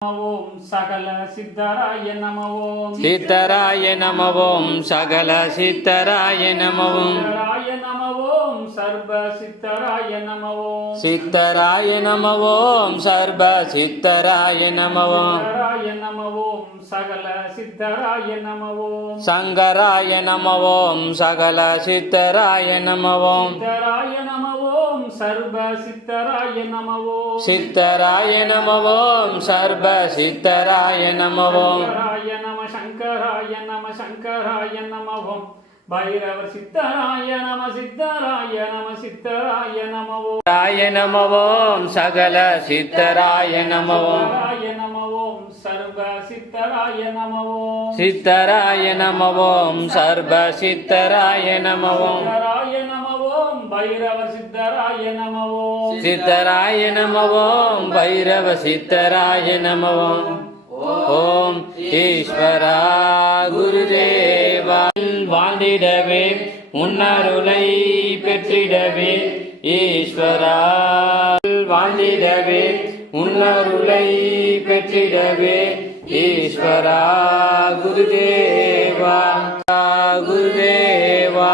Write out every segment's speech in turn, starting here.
ஓம் சகல சித்தராய நம ஓம் சித்தராய நம ஓம் சகல சித்தராய நம ஓம் சித்தராய நம ஓம் சர்வ சித்தராய நம ஓம் சித்தராய நம ஓம் சர்வ சித்தராய நம ஓம் சித்தராய நம ஓம் சகல சித்தராய நம ஓம் சங்கராய நம ஓம் சகல சித்தராய நம ஓம் சித்தராய நம ஓம் சர்வ சித்தராய நம ஓம் சித்தராய நம ஓம் சர்வ சித்தராய நம ஓம் சங்கராய நம சங்கராய நம சங்கராய நம ஓம் பைரவர் சித்தராய நம சித்தராய நம சித்தராய நம ஓம் ராய நம ஓம் சகல சித்தராய நம ஓம் சித்தராய நம ஓம் சர்வ சித்தராய நம ஓம் சித்தராய நம ஓம் சர்வ சித்தராய நம ஓம் சித்தராய நம ஓம் பைரவர் சித்தராய நம ஓம் சித்தராய நம ஓம் பைரவ சித்தராய நம ஓம் ஓம் ஈஸ்வரா குருதேவா வாழ்ந்திடவே உன்னருளை பெற்றிடவே ஈஸ்வரா வாழ்ந்திடவே உன்னருளை பெற்றிடவே ஈஸ்வரா குருதேவா குருதேவா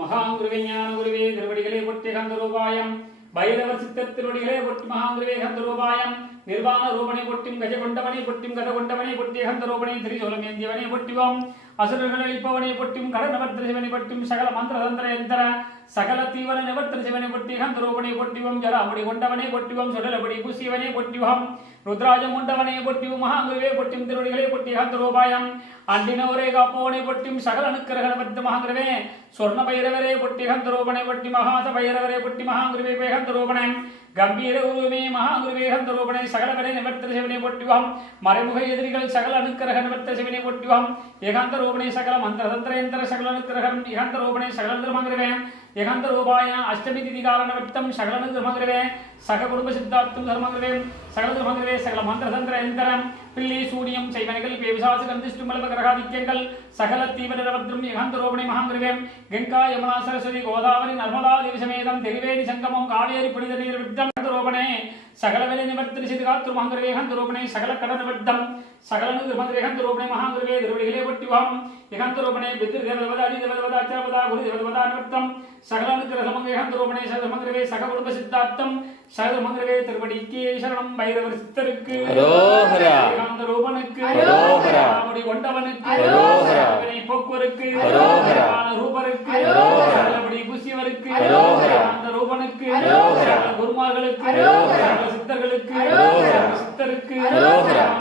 மகாங்குருவே ஞான குருவே திருவடிகளே பொட்டி கந்தரூபாயம் பைரவர் சித்தர் திருவடிகளே பொட்டி மகாங்குருவே கந்தரூபாயம் நிர்வாண ரூபனை பொட்டியும் கஜகொண்டவனை பொட்டியும் கதகொண்டவனை பொட்டி கந்தரூபனை திரிசூலமேந்தியவனை பொட்டிவோம் அசுரர்கள் அளிப்பவனை பொட்டியும் கடனவர்த்திர சிவனை பொட்டியும் சகல மந்திர தந்திர எந்திர சகல தீவன நிவர்த்தன சிவனை பொட்டி கந்தரூபனை பொட்டிவோம் ஜலாபடி கொண்டவனை பொட்டிவோம் சுடலபடி புசிவனை பொட்டிவோம் ருத்ராஜம் கொண்டவனை பொட்டியும் மகாங்குருவே பொட்டியும் திருவடிகளே பொட்டி கந்தரூபாயம் அண்டினவரே காப்பவனை பொட்டியும் சகல அனுக்கிரகணபத்த மகாங்குருவே சொர்ண பைரவரே பொட்டி கந்தரூபனை பொட்டி மகாச பைரவரே பொட்டி மகாங்குருவே பேகந்தரூபனை கம்பீர உருவமே மகாங்குருவே கந்தரூபனை சகலவரை நிவர்த்தன சிவனை பொட்டிவாம் மறைமுக எதிரிகள் சகல அனுக்கிரக நிவர்த்த சிவனை பொட்டிவாம் ஏகாந்த ரூபனை சகல மந்திர தந்திர சகல அனுக்கிரகம் ஏகாந்த ரூபனை சகல திருமங்குருவே ஏகாந்த ரூபாய அஷ்டமி திதி காரண வித்தம் சகல திருமங்குருவே சக குடும்ப சித்தார்த்தம் தர்மங்குருவே சகல திருமங்குருவே சகல மந்திர தந்திர எந்திரம் பில்லி சூனியம் செய்வனைகள் பேவிசாச கந்திஷ்டுமலப கிரகாதித்யங்கள் சகல தீவிர நிரவத்ரம் ஏகாந்த ரூபனை மகாங்குருவே கங்கா யமுனா சரஸ்வதி கோதாவரி நர்மதா திவிசமேதம் திரிவேணி சங்கமம் காவேரி புனித நீர் வித்தம் ரூபனே சகல விலை நிவர்த்தன சிறுகாத்து மகாங்குருவே கந்தரூபனை சகல கட நிவர்த்தம் சகல நிர்மந்திரே கந்தரூபனை மகாங்குருவே திருவடிகளே பொட்டிவாம் ஏகாந்தரூபனை பித்ரு தேவதவதாதி தேவதவதாச்சாரவதா குரு தேவதவதா நிவர்த்தம் சகல அனுக்கிரகமங்க ஏகாந்தரூபனை சகலமங்குருவே சக குடும்ப சித்தார்த்தம் சகலமங்குருவே திருவடிக்கே சரணம் பைரவர் சித்தருக்கு